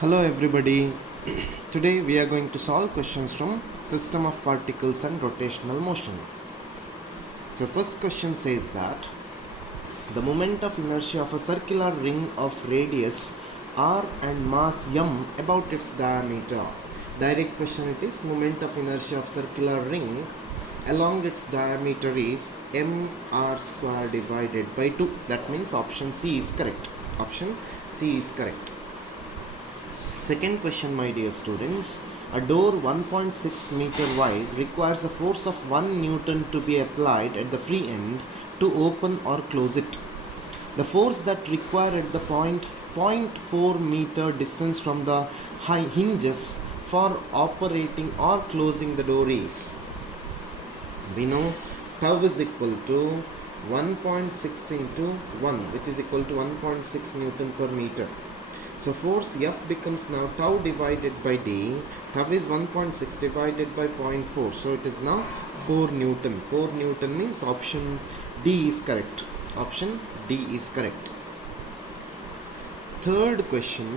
Hello everybody. Today we are going to solve questions from system of particles and rotational motion. So first question says that the moment of inertia of a circular ring of radius r and mass m about its diameter. Direct question it is, moment of inertia of circular ring along its diameter is mr square divided by 2. That means option C is correct. Option C is correct. Second question, my dear students. A door 1.6 meter wide requires a force of 1 Newton to be applied at the free end to open or close it. The force that required at the point 0.4 meter distance from the hinges for operating or closing the door is, we know tau is equal to 1.6 into 1, which is equal to 1.6 Newton per meter. So force F becomes now tau divided by D. Tau is 1.6 divided by 0.4. So it is now 4 Newton. 4 Newton means option D is correct. Option D is correct. Third question.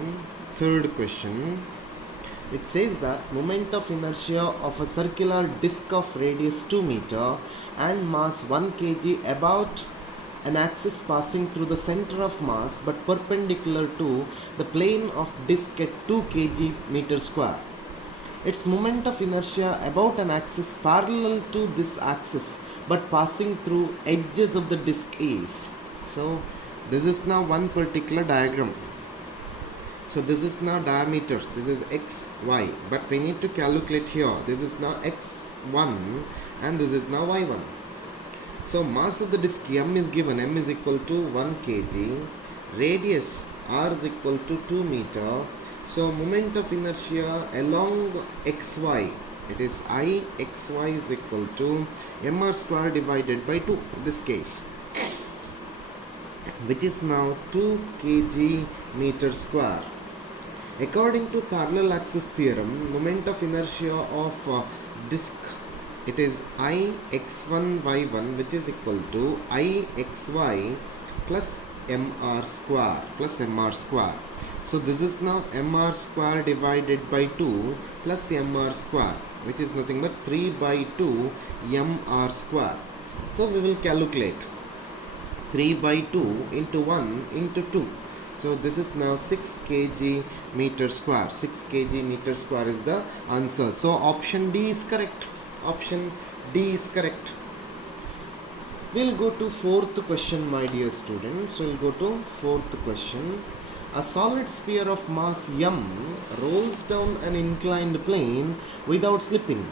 It says that moment of inertia of a circular disc of radius 2 meter and mass 1 kg about an axis passing through the center of mass but perpendicular to the plane of disc at 2 kg meter square. Its moment of inertia about an axis parallel to this axis but passing through edges of the disc is. So this is now one particular diagram. So this is now diameter, this is x, y, but we need to calculate here. This is now x1 and this is now y1. So mass of the disc m is given, m is equal to 1 kg, radius r is equal to 2 meter. So moment of inertia along xy, it is I xy is equal to mr square divided by 2 in this case, which is now 2 kg meter square. According to parallel axis theorem, moment of inertia of disc, it is I x1 y1, which is equal to I xy plus mr square. So this is now mr square divided by 2 plus mr square, which is nothing but 3 by 2 mr square. So we will calculate 3 by 2 into 1 into 2. So this is now 6 kg meter square. 6 kg meter square is the answer. So option D is correct. Option D is correct. We'll go to fourth question, my dear students. We'll go to fourth question. A solid sphere of mass m rolls down an inclined plane without slipping.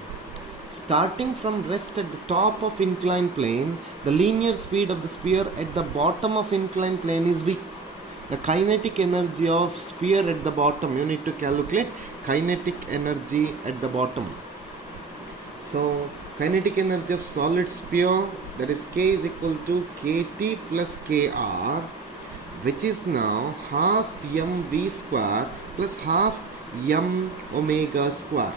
Starting from rest at the top of inclined plane, the linear speed of the sphere at the bottom of inclined plane is v. The kinetic energy of sphere at the bottom, you need to calculate kinetic energy at the bottom. So kinetic energy of solid sphere, that is K is equal to KT plus KR, which is now half mv square plus half m omega square,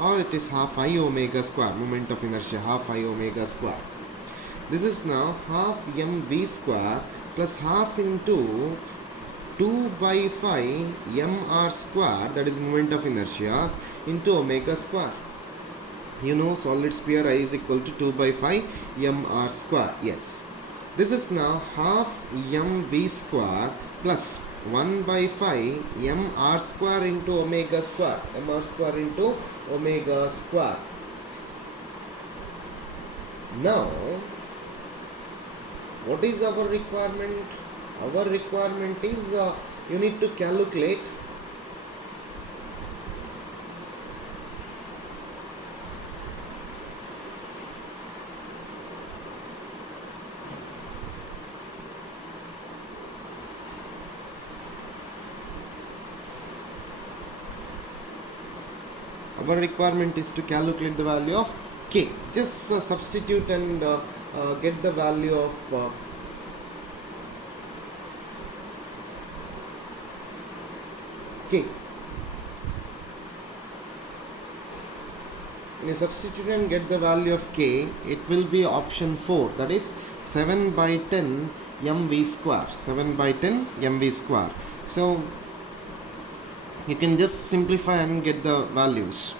or it is half I omega square, moment of inertia half I omega square. This is now half mv square plus half into 2 by 5 mr square, that is moment of inertia, into omega square. You know solid sphere I is equal to 2 by 5 mr square. Yes. This is now half mv square plus 1 by 5 mr square into omega square. mr square into omega square. Now, what is our requirement? Our requirement is you need to calculate the value of k. Just substitute and get the value of k. When you substitute and get the value of k, it will be option 4, that is 7 by 10 mv square. 7 by 10 mv square. So You can just simplify and get the values.